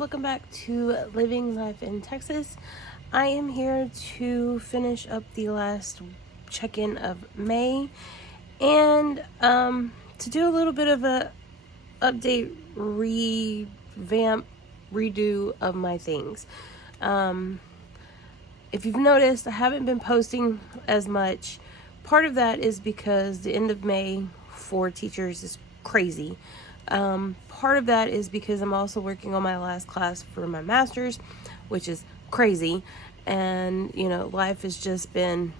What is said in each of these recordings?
welcome back to Living Life in Texas. I am here to finish up the last check-in of May and to do a little bit of a update, revamp, redo of my things. If you've noticed, I haven't been posting as much. Part of that is because the end of May for teachers is crazy. Part of that is because I'm also working on my last class for my master's, which is crazy. And, life has just been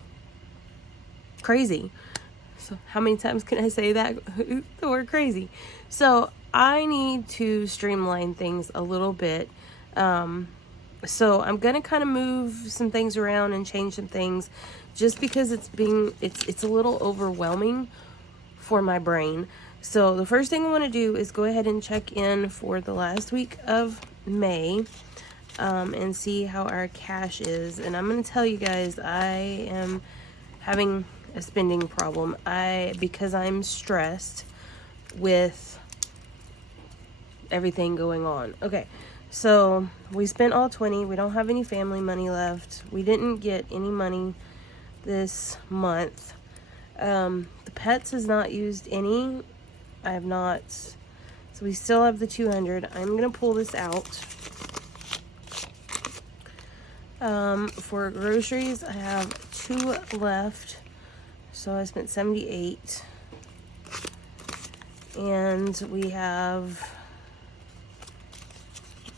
crazy. So how many times can I say that? The word crazy. So I need to streamline things a little bit. So I'm going to kind of move some things around and change some things just because it's a little overwhelming for my brain. So the first thing I want to do is go ahead and check in for the last week of May and see how our cash is. And I'm going to tell you guys, I am having a spending problem because I'm stressed with everything going on. Okay, so we spent all 20. We don't have any family money left. We didn't get any money this month. The pets has not used any. I have not. So we still have the 200. I'm going to pull this out. For groceries, I have 2 left. So I spent 78. And we have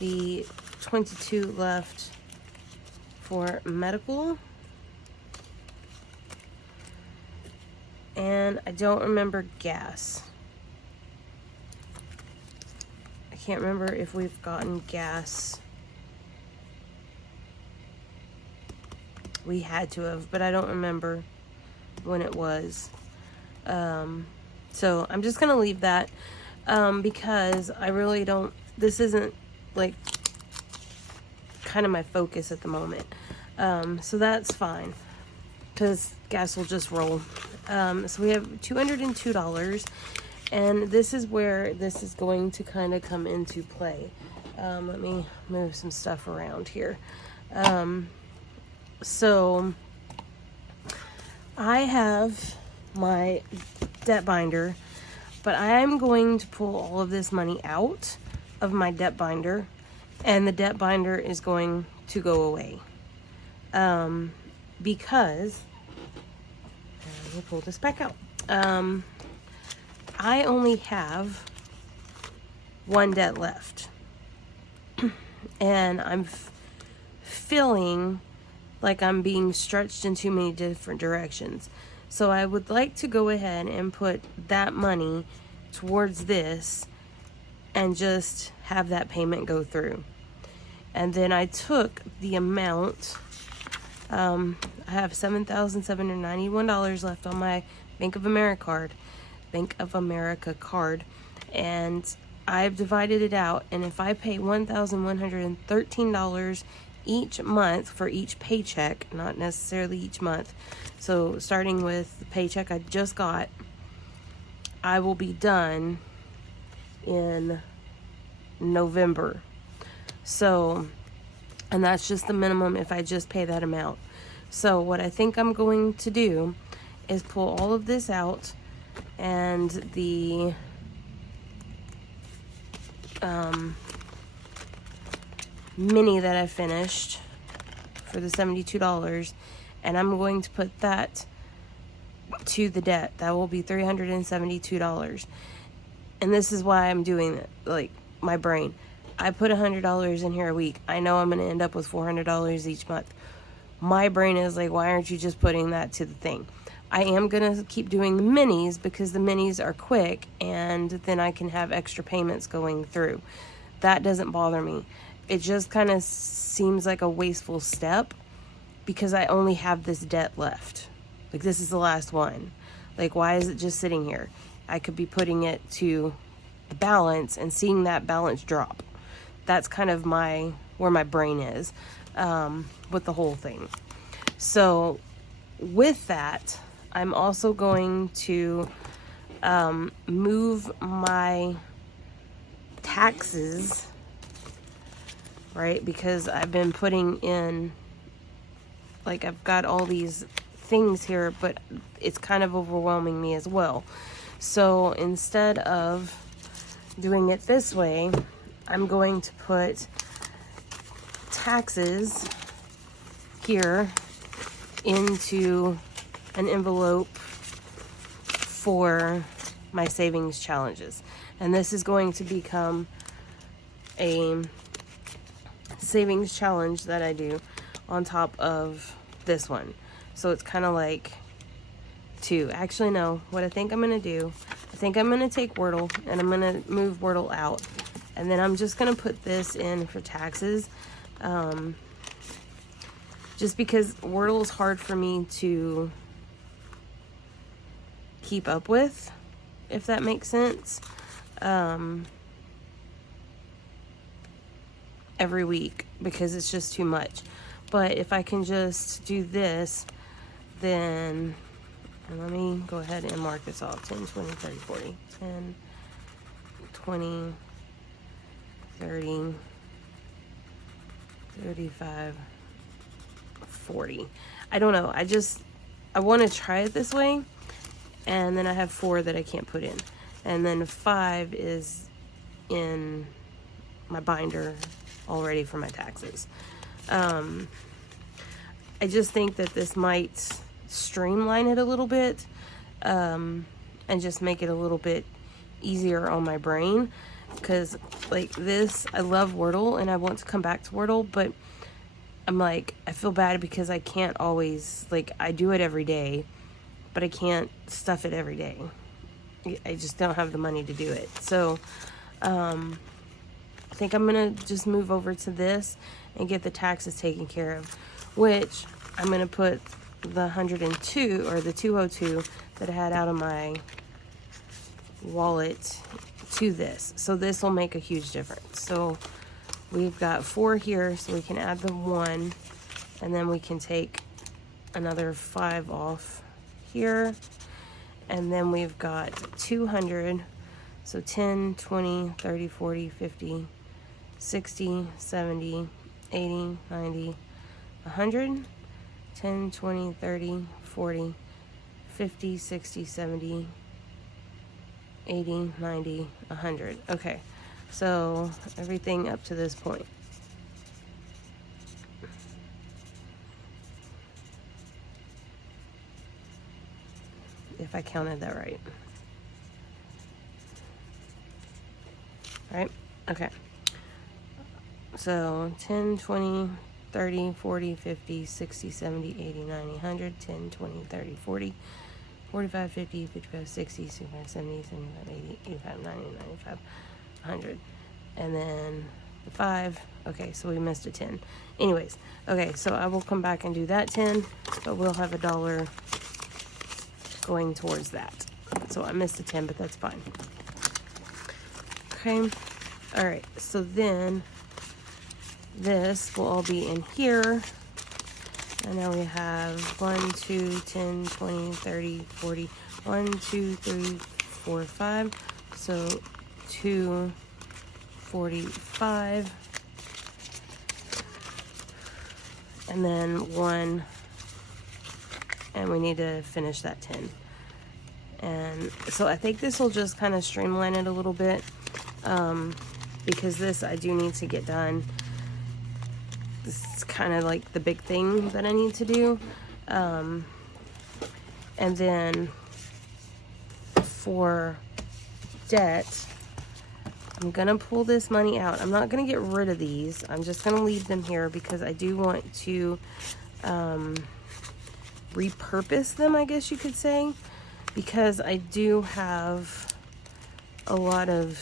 the 22 left for medical. And I don't remember gas. I can't remember if we've gotten gas. We had to have, but I don't remember when it was. So I'm just gonna leave that because I really don't, this isn't like kind of my focus at the moment. So that's fine because gas will just roll. So we have $202, and this is where this is going to kind of come into play. Let me move some stuff around here. So I have my debt binder, but I am going to pull all of this money out of my debt binder, and the debt binder is going to go away. Because let me pull this back out. I only have one debt left. And I'm feeling like I'm being stretched in too many different directions. So I would like to go ahead and put that money towards this and just have that payment go through. And then I took the amount, I have $7,791 left on my Bank of America card, and I've divided it out, and if I pay $1,113 each month for each paycheck, not necessarily each month, so starting with the paycheck I just got, I will be done in November. So, and that's just the minimum if I just pay that amount. So what I think I'm going to do is pull all of this out, and the mini that I finished for the $72, and I'm going to put that to the debt. That will be $372. And this is why I'm doing it, like my brain. I put $100 in here a week. I know I'm going to end up with $400 each month. My brain is like, why aren't you just putting that to the thing? I am going to keep doing the minis because the minis are quick, and then I can have extra payments going through. That doesn't bother me. It just kind of seems like a wasteful step because I only have this debt left. Like, this is the last one. Like, why is it just sitting here? I could be putting it to the balance and seeing that balance drop. That's kind of where my brain is with the whole thing. So with that, I'm also going to move my taxes right? Because I've been putting in, like, I've got all these things here, but it's kind of overwhelming me as well. So instead of doing it this way, I'm going to put taxes here into an envelope for my savings challenges. And this is going to become a savings challenge that I do on top of this one. So it's kind of like two. Actually, no. What I think I'm going to do, I think I'm going to take Wordle and I'm going to move Wordle out. And then I'm just going to put this in for taxes. Just because Wordle is hard for me to keep up with, if that makes sense, every week, because it's just too much. But if I can just do this, then, and let me go ahead and mark this off: 10, 20, 30, 40, 10, 20, 30, 35, 40. I don't know. I want to try it this way. And then I have 4 that I can't put in. And then 5 is in my binder already for my taxes. I just think that this might streamline it a little bit, and just make it a little bit easier on my brain. Because, like, this, I love Wordle and I want to come back to Wordle, but I'm like, I feel bad because I can't always, like, I do it every day, but I can't stuff it every day. I just don't have the money to do it. So, I think I'm going to just move over to this and get the taxes taken care of, which I'm going to put the 102 or the 202 that I had out of my wallet to this. So this will make a huge difference. So we've got 4 here, so we can add the 1, and then we can take another 5 off here, and then we've got 200, so 10, 20, 30, 40, 50, 60, 70, 80, 90, 100, 10, 20, 30, 40, 50, 60, 70, 80, 90, 100. Okay, so everything up to this point. If I counted that right. Right? Okay. So 10, 20, 30, 40, 50, 60, 70, 80, 90, 100, 10, 20, 30, 40, 45, 50, 55, 60, 65, 70, 75, 80, 85, 90, 95, 100. And then the 5. Okay, so we missed a 10. Anyways, okay, so I will come back and do that 10, but we'll have $1 going towards that. So I missed a 10, but that's fine. Okay. All right. So then this will all be in here. And now we have 1, 2, 10, 20, 30, 40, 1, 2, 3, 4, 5. So 245. And then 1. And we need to finish that 10. And so I think this will just kind of streamline it a little bit, because this I do need to get done. This is kind of like the big thing that I need to do. And then for debt, I'm gonna pull this money out. I'm not gonna get rid of these. I'm just gonna leave them here because I do want to repurpose them, I guess you could say, because I do have a lot of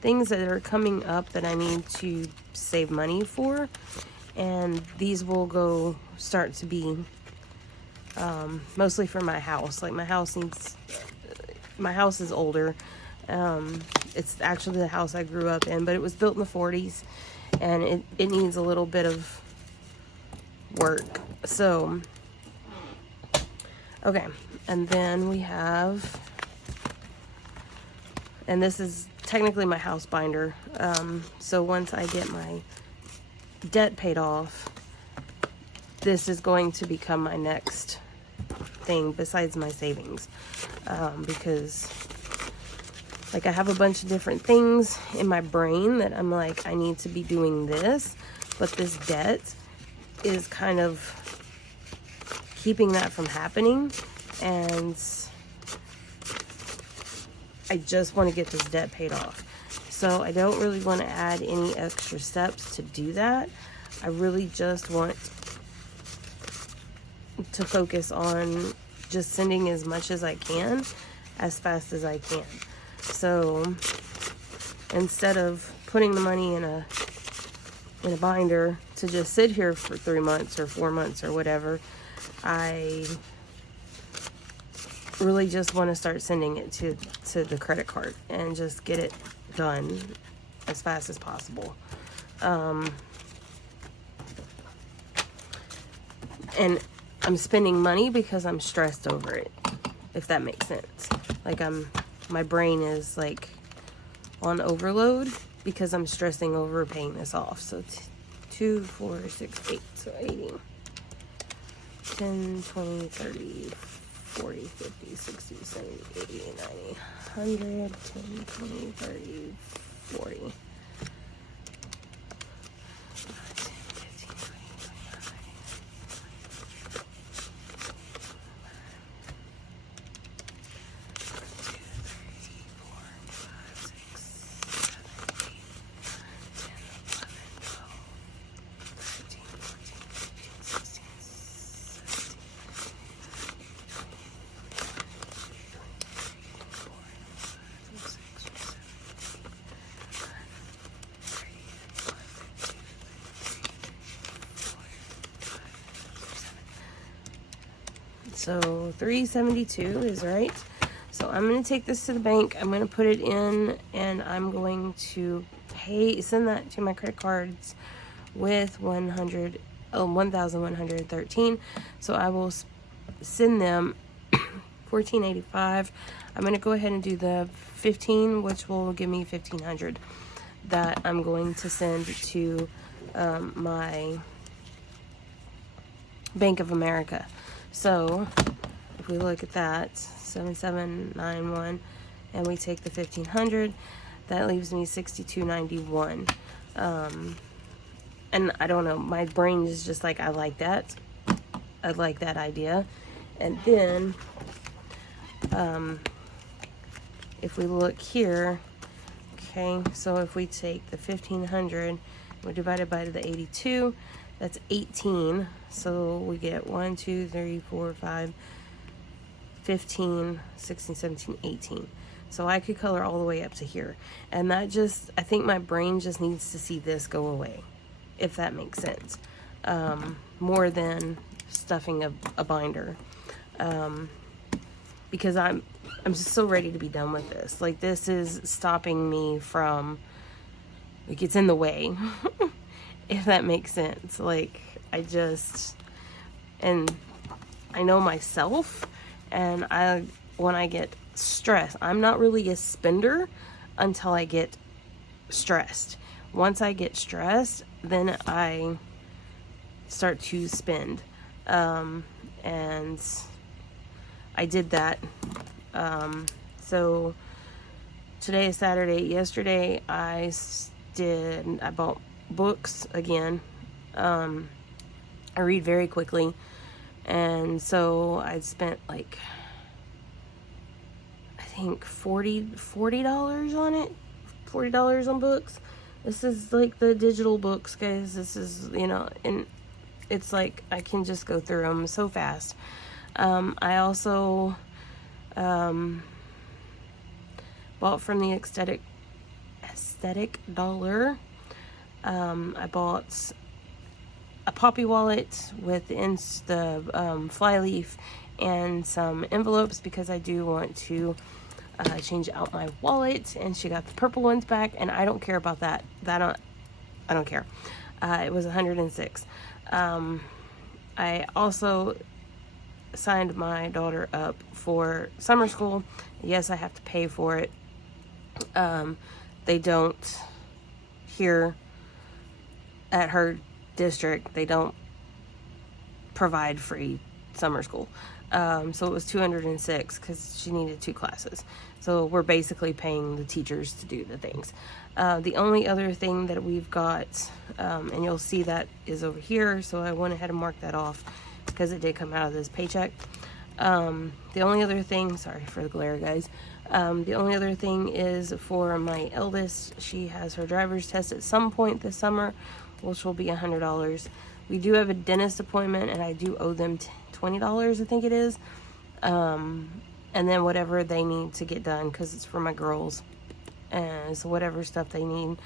things that are coming up that I need to save money for, and these will start to be mostly for my house. Like my house is older. It's actually the house I grew up in, but it was built in the 40s, and it needs a little bit of work. So okay, and then we have, and this is technically my house binder. So once I get my debt paid off, this is going to become my next thing besides my savings. Because like I have a bunch of different things in my brain that I'm like, I need to be doing this, but this debt is kind of keeping that from happening. And I just want to get this debt paid off. So I don't really want to add any extra steps to do that. I really just want to focus on just sending as much as I can, as fast as I can. So instead of putting the money in a binder to just sit here for 3 months or 4 months or whatever, I really just want to start sending it to the credit card and just get it done as fast as possible. And I'm spending money because I'm stressed over it, if that makes sense. Like my brain is like on overload because I'm stressing over paying this off. So 2, 4, 6, 8, so 80, 10, 20, 30, 40, 50, 60, 70, 80, 90, 100, 10, 20, 30, 40. 372 is right. So I'm going to take this to the bank. I'm going to put it in, and I'm going to send that to my credit cards with 1,113. So I will send them $1,485. I'm going to go ahead and do the 15, which will give me $1,500 that I'm going to send to my Bank of America. So if we look at that, 7791, and we take the 1,500, that leaves me 6291. And I don't know, my brain is just like, I like that idea. And then if we look here, okay, so if we take the 1,500, we divide it by the 82, that's 18. So we get 1, 2, 3, 4, 5, 15, 16, 17, 18. So I could color all the way up to here. And that just, I think my brain just needs to see this go away, if that makes sense. More than stuffing a binder. Because I'm just so ready to be done with this. Like, this is stopping me from, like, it's in the way. If that makes sense. Like, and I know myself, and when I get stressed, I'm not really a spender until I get stressed. Once I get stressed, then I start to spend. And I did that. So today is Saturday. Yesterday I bought books again. I read very quickly, and so I spent like, I think $40 on it. $40 on books. This is like the digital books, guys. This is, and it's like I can just go through them so fast. I also bought from the Aesthetic Dollar. I bought a poppy wallet with the fly leaf and some envelopes because I do want to change out my wallet. And she got the purple ones back, and I don't care about that. I don't care. It was $106. I also signed my daughter up for summer school. Yes, I have to pay for it. They don't here at her district, they don't provide free summer school. So it was $206 because she needed 2 classes. So we're basically paying the teachers to do the things. The only other thing that we've got, and you'll see that is over here, so I went ahead and marked that off because it did come out of this paycheck. The only other thing, sorry for the glare, guys. The only other thing is for my eldest. She has her driver's test at some point this summer, which will be $100. We do have a dentist appointment, and I do owe them $20, I think it is. And then whatever they need to get done, because it's for my girls. And so whatever stuff they need.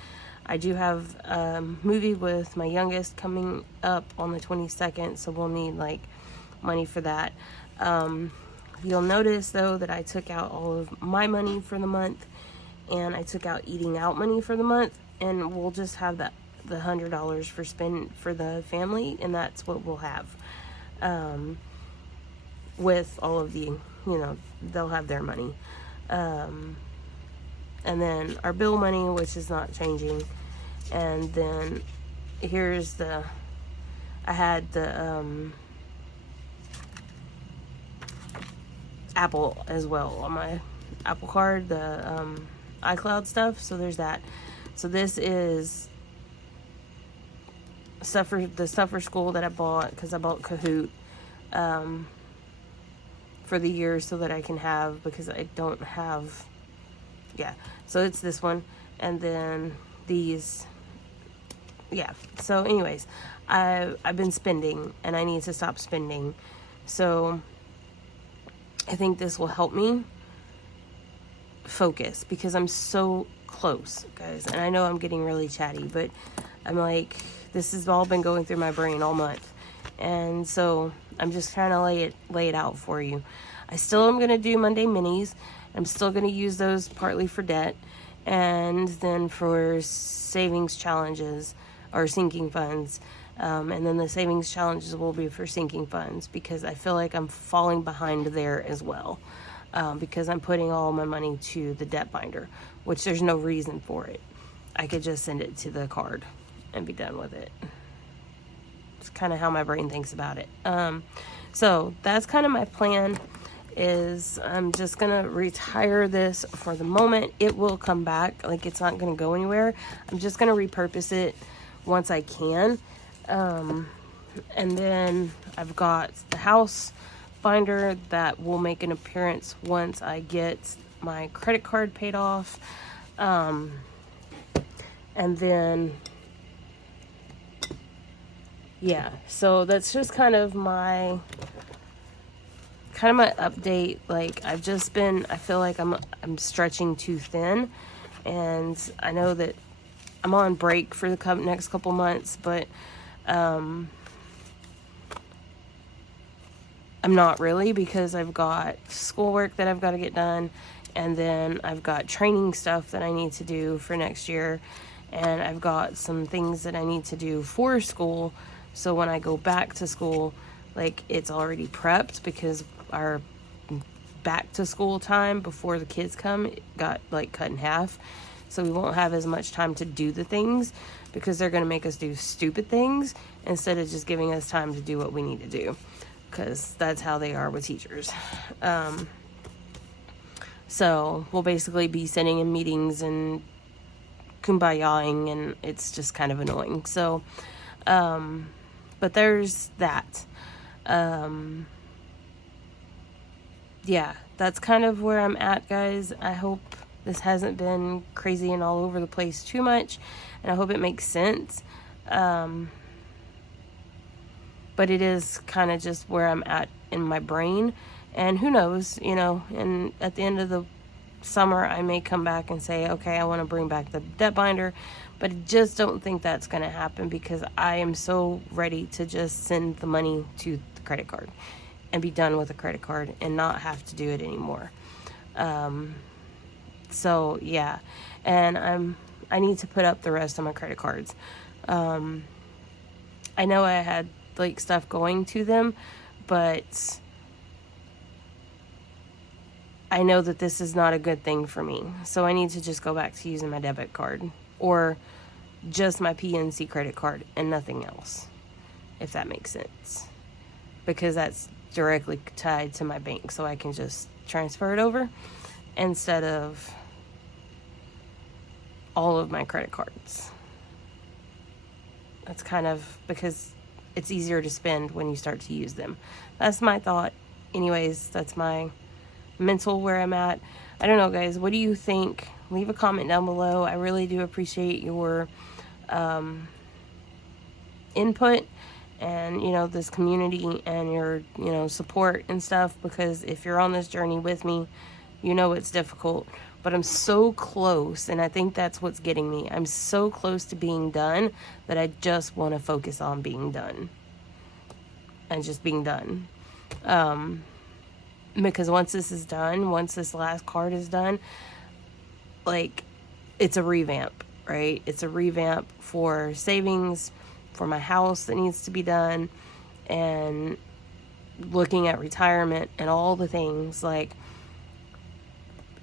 I do have a movie with my youngest coming up on the 22nd, so we'll need like money for that. You'll notice though that I took out all of my money for the month, and I took out eating out money for the month, and we'll just have the $100 for spend for the family, and that's what we'll have. With all of the, they'll have their money. And then our bill money, which is not changing. And then here's I had the Apple as well on my Apple card, the iCloud stuff. So there's that. So this is the Suffer School that I bought because I bought Kahoot for the year so that I can have, because I don't have, so it's this one, and then these, so anyways, I've been spending, and I need to stop spending, so I think this will help me focus, because I'm so close, guys, and I know I'm getting really chatty, but I'm like, this has all been going through my brain all month, and so I'm just trying to lay it out for you. I still am going to do Monday minis. I'm still going to use those partly for debt, and then for savings challenges or sinking funds. And then the savings challenges will be for sinking funds, because I feel like I'm falling behind there as well, because I'm putting all my money to the debt binder, which there's no reason for it. I could just send it to the card and be done with it. It's kind of how my brain thinks about it. So that's kind of my plan, is I'm just gonna retire this for the moment. It will come back, like it's not gonna go anywhere. I'm just gonna repurpose it once I can. And then I've got the house binder that will make an appearance once I get my credit card paid off. And then so that's just kind of my update. Like, I feel like I'm stretching too thin, and I know that I'm on break for the next couple months, but I'm not really, because I've got schoolwork that I've got to get done, and then I've got training stuff that I need to do for next year, and I've got some things that I need to do for school. So when I go back to school, like, it's already prepped, because our back to school time before the kids come got like cut in half. So we won't have as much time to do the things, because they're going to make us do stupid things instead of just giving us time to do what we need to do, because that's how they are with teachers. So we'll basically be sitting in meetings and kumbayaing, and it's just kind of annoying. So, but there's that. That's kind of where I'm at, guys. I hope this hasn't been crazy and all over the place too much, and I hope it makes sense. But it is kind of just where I'm at in my brain, and who knows, and at the end of the summer, I may come back and say, okay, I want to bring back the debt binder, but I just don't think that's going to happen, because I am so ready to just send the money to the credit card and be done with the credit card and not have to do it anymore. So yeah, and I need to put up the rest of my credit cards. I know I had like stuff going to them, but I know that this is not a good thing for me. So I need to just go back to using my debit card or just my PNC credit card and nothing else, if that makes sense. Because that's directly tied to my bank, so I can just transfer it over instead of all of my credit cards. That's kind of because it's easier to spend when you start to use them. That's my thought. Anyways, that's my mental where I'm at. I don't know, guys. What do you think? Leave a comment down below. I really do appreciate your input and, you know, this community and your, you know, support and stuff, because if you're on this journey with me, you know it's difficult, but I'm so close, and I think that's what's getting me. I'm so close to being done that I just want to focus on being done and just being done. Because once this is done, once this last card is done, like, it's a revamp, right? It's a revamp for savings, for my house that needs to be done, and looking at retirement and all the things, like,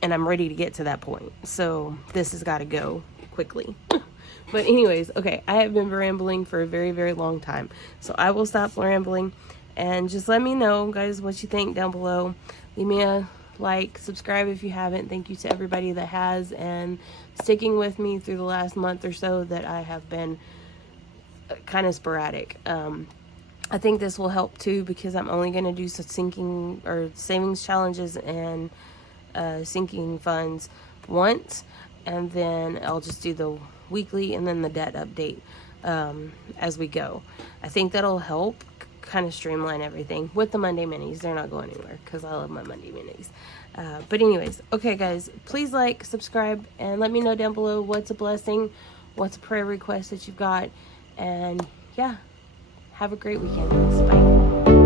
and I'm ready to get to that point. So this has got to go quickly. But anyways, okay, I have been rambling for a very, very long time. So I will stop rambling, and just let me know, guys, what you think down below. Leave me a like, subscribe if you haven't. Thank you to everybody that has, and sticking with me through the last month or so that I have been kind of sporadic. I think this will help too, because I'm only going to do some sinking or savings challenges and sinking funds once, and then I'll just do the weekly and then the debt update as we go. I think that'll help kind of streamline everything. With the Monday minis, they're not going anywhere because I love my Monday minis. But anyways, okay, guys, please like, subscribe, and let me know down below what's a blessing, what's a prayer request that you've got. And yeah, have a great weekend, guys. Bye.